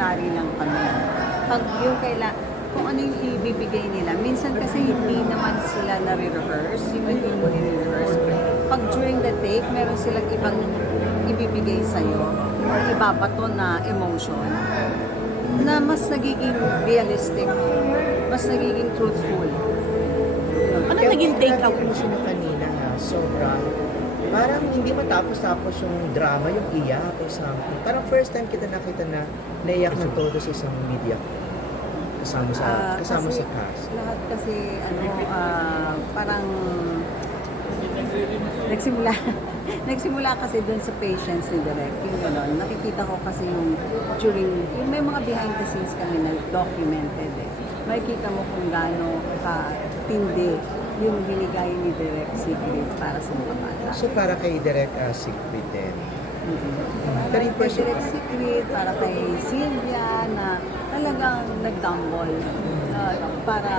voluntary lang kami. Pag yung kung ano yung ibibigay nila. Minsan kasi hindi naman sila nare-rehearse, hindi mo nire-rehearse. Pag during the take, meron silang ibang ibibigay sa'yo or ibabato na emotion na mas nagiging realistic, mas nagiging truthful. Ano naging take-out mo siya kanina na sobrang parang hindi matapos-tapos yung drama, yung iyak or something. Parang first time kita nakita na naiyak ng todo sa isang media kasama sa Kasi cast. lahat kasi parang nagsimula kasi doon sa patience ni Direk. Yung gano'n, nakikita ko kasi yung may mga behind the scenes kami na documented eh. Makikita mo kung gaano katindi yung binigay ni Direk Secret para sa mga bata. So para kay Direk Secret din. Para kay Direk Secret, para kay Sylvia na talagang nag-dumble para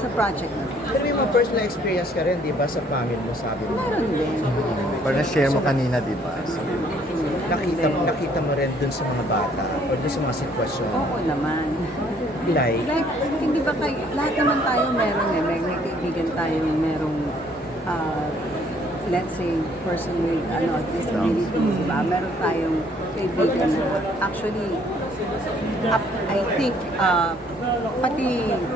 sa project na. Pero may mga personal experience ka rin, di ba, sa family mo, sabi mo? Meron din. Or na-share mo kanina, di ba? Nakita mo rin dun sa mga bata o dun sa mga sitwasyon. Oo naman. Like, Hindi ba kayo, lahat naman tayo meron may kaibigan tayo merong, let's say, person with disabilities, diba? Meron tayong kaibigan na actually, I think, pati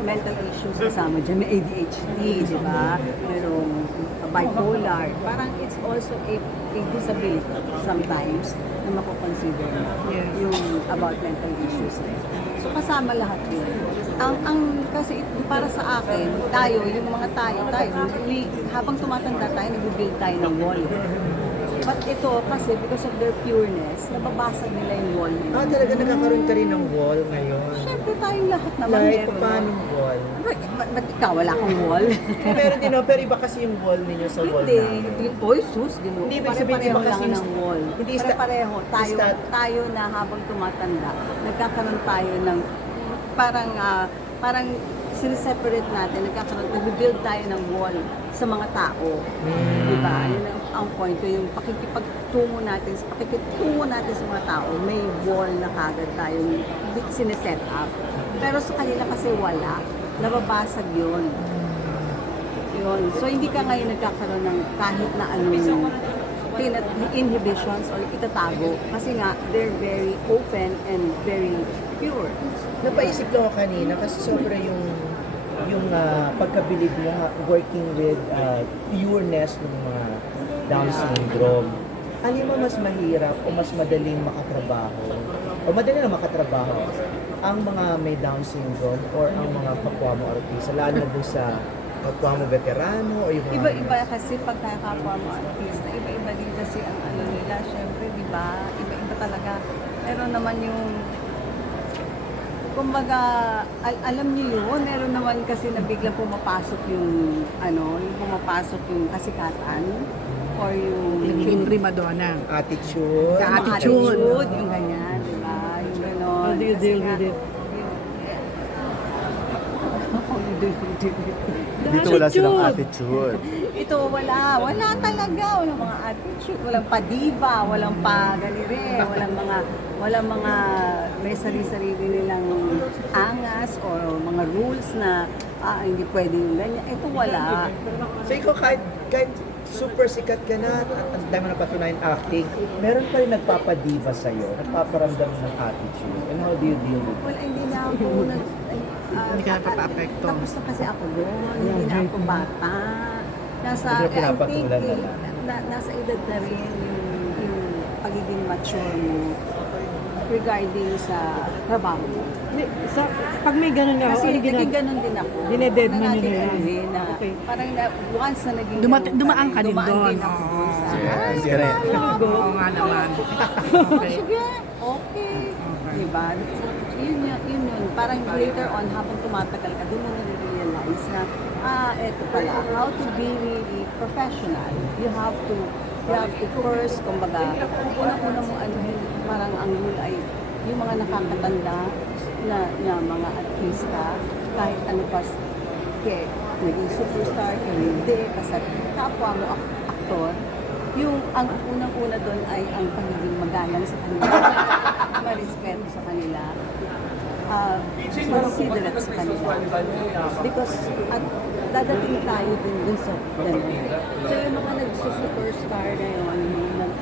mental issues kasama dyan, may ADHD, diba? Merong bipolar. Parang it's also a disability sometimes na makukonsider yung about mental issues din. So kasama lahat yun. Kasi para sa akin, yung mga tayo, habang tumatanda tayo, nag-build tayo ng wall. But ito, kasi because of their pureness, nababasag nila yung wall nila. talaga nagkakaroon ka rin ng wall ngayon. Siyempre tayong lahat naman Like, meron. paano wall? Ba't ikaw, wala kang wall? Meron din, no? Pero iba kasi yung wall ninyo sa wall namin. Hindi. Oy, sus, Hindi, ibig sabihin, iba kasi lang ng wall. hindi Pare-pareho. Tayo na habang tumatanda, nagkakaroon tayo ng parang siniseparate natin, nag-build tayo ng wall sa mga tao. Diba? Yun ang point ko, yung pakikitungo natin sa mga tao, may wall na kagad tayo siniset up. Pero sa kanila kasi wala, nababasag yun. So hindi ka ngayon nagkakaroon ng kahit na inhibitions or itatago kasi nga they're very open and very pure. Napaisip lang ako kanina kasi sobra yung pagkabilib mo working with pureness ng mga Down syndrome. Ano yung mas mahirap o mas madaling makatrabaho o madali na makatrabaho ang mga may Down syndrome or ang mga kapwa mo artista, lalo na doon sa kapwa mo veterano o yung mga... Iba-iba kasi pag kapwa mo artista, iba-iba din kasi ang nila, syempre, di ba? Iba-iba talaga. Pero naman yung kumbaga, alam niyo yun, meron naman kasi na biglang pumapasok yung kasikatan or yung primadonna. Attitude. Attitude, yung ganyan, di ba? Yung gano'n. How do you deal with it? Dito wala silang attitude. Ito wala talaga, walang mga attitude, walang pa-diva, walang pa-galire, walang mga may sarili-sarili nilang angas o mga rules na hindi pwedeng ganyan. Ito wala. So ikaw kahit super sikat ka na at ang dami na patunayan acting, meron pa rin nagpapadiva sa'yo, nagpaparamdam ng attitude. And how do you deal with it? Well, hindi na ako Hindi ka napapa-apekto. Tapos na kasi ako doon, hindi na ako bata. Nasa, Hindi na I think, pinapatulan na nasa edad na rin yung pagiging mature mo regarding sa trabaho mo. Pag may ganun nga, Kasi naging ganun din ako. Dineded mo Natin nila yan. din na Okay. Parang once na naging Dumaan ka din doon. Dumaan din ako doon sa... Yes, Ay, correct. Oo nga naman. Okay. Sige, okay. Diba? Yun. Parang later on, habang tumatagal ka, doon mo nare-realize na, eto pala, how to be really professional. You have to first, kumbaga, una-una mo parang ang rule ay yung mga nakakatanda na mga artista, kahit ano pa, naging superstar, hindi, basta kapwa mo aktor, yung ang unang-una doon ay ang pagiging magalang sa kanila. magpaparespeto sa kanila, considerate sa kanila. Because at dadating tayo dun sa ganun. So yung mga nagsusuperstar na yun, yung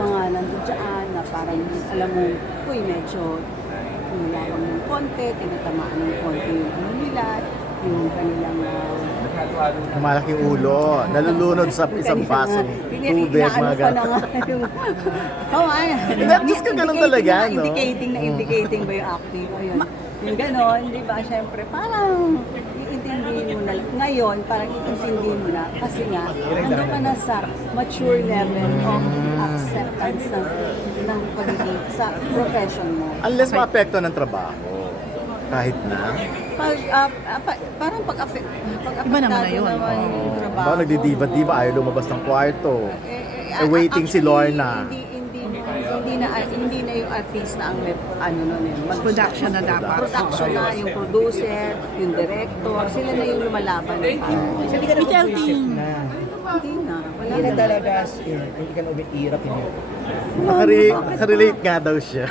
mga nandun dyan na parang alam mo, uy, medyo nilawang ng konti, tinatamaan ng konti yung ano nila, yung kanilang Malaking ulo, nalulunod sa isang basong tubig, mga pa na nga yung... Oh, ay. Just ka ganun talaga, no? Indicating ba yung acting o yun? Yung ganon, di ba? Siyempre, parang iintindihin mo na. Ngayon, parang iintindihin mo na. Kasi nga, nandun ka na sa mature level of acceptance ng pagiging sa profession mo. Unless maapekto ng trabaho. Kahit na. Parang Iba pag-apektado naman na yun. naman yung trabaho. Ba, nagdidiva-diva, ayaw lumabas ng kwarto. Waiting si actually, Lorna. Hindi na yung artista ang ano nun yun. Production na dapat. Production na, yung producer, yung director, sila na yung lumalaban. So, hindi ka na mag-isip na. Hindi na. Wala Hindi na na. talaga, hindi ka na umiirap. Nakarelate nga daw siya.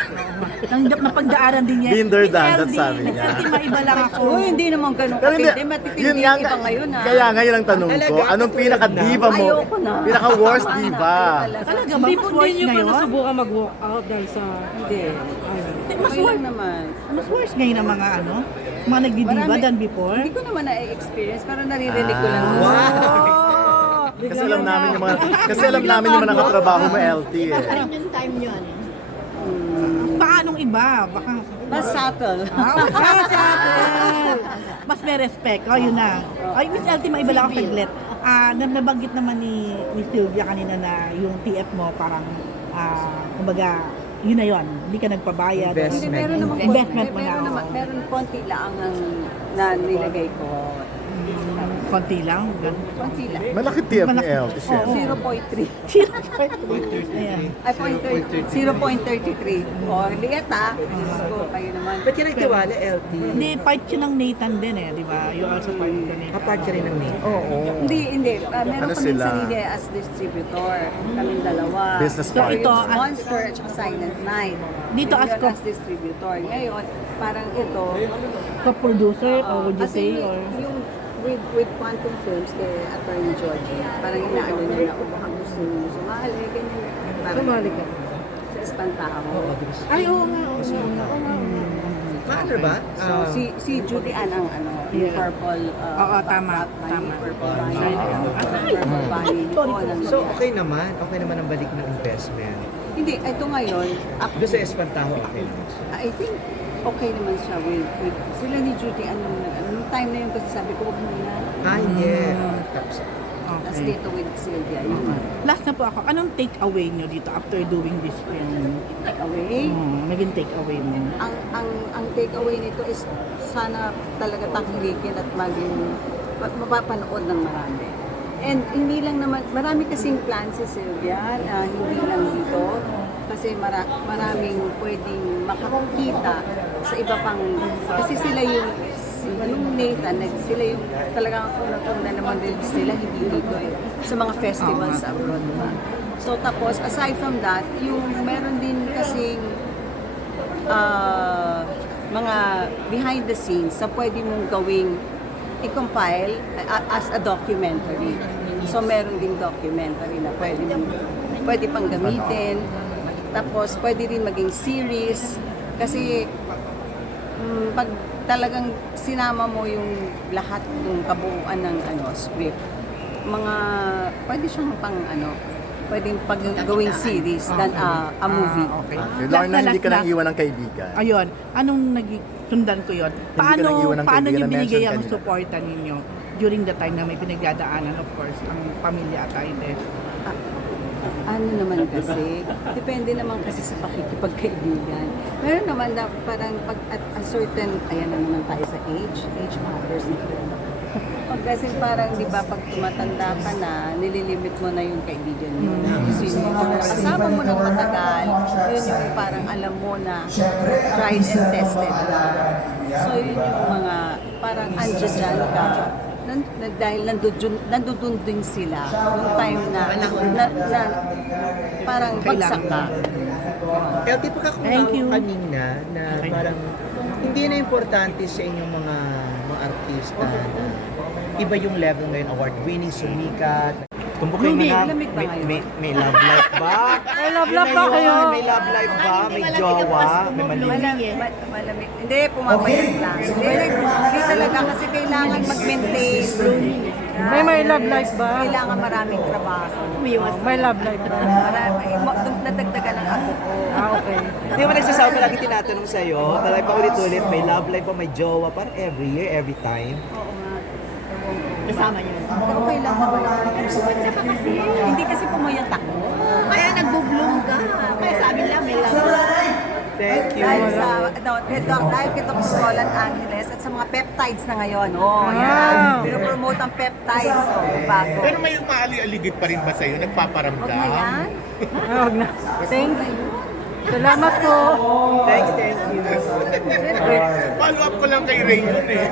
Napagdaanan din niya. Been there, done that, LD, sabi niya. LD, maiba lang ako. Uy, hindi naman ganun Pero hindi, kapindi. Matitindi yun yung nga, iba ngayon ha. kaya ngayon ang tanong ko, Talaga, anong katulad pinaka-diva mo? Ayoko na. Pinaka-worst Tama na, diva? Talaga ba? Hindi Mas po worse din nyo pa ngayon? nasubukan mag-walk out dahil sa... Hindi. Mas Okay lang worse, naman. mas worse ngayon ang mga ano? Mga nagdidiva Marami- than before? Hindi ko naman na-experience, pero naririnig ko lang. Kasi alam namin yung mga, kasi alam namin yung mga nakatrabaho mo LT eh. yung time yun? Paanong iba? Baka... Mas subtle. Mas may respect. Oh, yun na. Ay, Miss LT, maiba lang ako saglit. Nabanggit naman ni Sylvia kanina na yung TF mo parang, kumbaga, yun na yun. Hindi ka nagpabayad. Investment. Hindi, meron naman Investment mo na, meron, naman, oo. meron konti lang ang na nilagay ko. Konti lang. Ganun. Konti lang. Malaki TF ni Malaki. LT siya. 0.3. Ay, 0.33. O, ligat ha. Diyos ko, kayo naman. Ba't ka nagtiwala, LT? Hindi, part yun ng Nathan din eh, di ba? You also part of the Nathan. Apart ka rin ng name. Oo. Hindi. Meron Ano kami sila? sarili as distributor. Kaming dalawa. Business So, partner. ito, Yung Monster at saka Silent Night. Dito as Yun as distributor. Ngayon, parang ito, Co-producer or would you kasi say? Or... yung with Quantum Films kay Attorney Georgie, parang inaano niya na, baka gusto niyo sumali, ganyan. Parang, Sumali ka. Sa Espantaho. Ay, oo nga, oo nga. Matter ba? So, si Judy Ann ang ano, yung Yeah. purple, Oo, tama, bunny, tama. purple bunny, purple bunny, So, okay naman ang balik ng investment. Hindi, ito ngayon, Doon sa Espantaho, okay naman. I think okay naman siya with sila ni Judy anong time na yun kasi sabi ko wag muna. Hindi. Tapos, Tapos Okay. dito with Sylvia yun. Last na po ako, anong take away nyo dito after doing this film? Take away. Naging take away mo. Ang take away nito is sana talaga tangkilikin at maging mapapanood ng marami. And hindi lang naman, marami kasing plan si Sylvia na hindi lang dito. Kasi maraming pwedeng makakita sa iba pang, kasi sila yung Nathan, sila yung talagang unang-una naman din sila, hindi dito eh, sa mga festivals sa abroad. Diba? So tapos, aside from that, yung meron din kasing mga behind the scenes na pwede mong gawing i-compile as a documentary. So meron ding documentary na pwede pang gamitin. Tapos pwede rin maging series kasi pag talagang sinama mo yung lahat ng kabuuan ng script, pwede siyang pwedeng gawing series than a movie. Okay. Okay, Lorna, hindi ka nang iwan ng kaibigan. Ayun, anong sundan ko yun? ka nang iwan ng Paano kaibigan nyo na binigay mention ang kanina. suporta ninyo during the time na may pinagdadaanan, of course, ang pamilya at Aide? Ano naman kasi, depende naman kasi sa pakikipagkaibigan. Meron naman na parang pag at a certain, ayan na naman tayo sa age matters. Pag kasi parang, di ba, pag tumatanda ka na, nililimit mo na yung kaibigan mo. Sino yung kasama mo ng matagal, yun yung parang alam mo na tried and tested na. So yun yung mga parang andyan ka. Dahil nandun din sila nung time na parang bagsak ka. LT, Thank you. kanina na parang hindi na importante sa inyong mga artista na iba yung level ngayon, award-winning, sumikat. Tumbukin mo na, Lamig ba ngayon? may love life ba? May love life ba kayo? May love life ba? May jowa? May malamig? Malamig. Hindi, pumapayak lang. Hindi talaga kasi kailangan mag-maintain. May love life ba? Kailangan maraming trabaho. May love life ba? Marami. Nadagdagan ng ako ko. Okay. Hindi mo nagsasabi lagi tinatanong sa'yo, talagang paulit-ulit, may love life ba? May jowa? Parang every year, every time. Oo nga. Kasama niyo. Pero kailangan wala. Hindi kasi pumayat ako. Kaya nagbo-bloom ka. Kaya sa amin lang, may love. Thank you. Dahil sa, dahil kay Dr. Roland Angeles at sa mga peptides na ngayon. Oh, yan. Pinopromote ang peptides. Oh, bago. Pero may umaali-aligid pa rin ba sa'yo? Huwag Nagpaparamdam? na yan. Huwag na. Thank you. Salamat po. Thank you. Follow up ko lang kay Ray yun eh.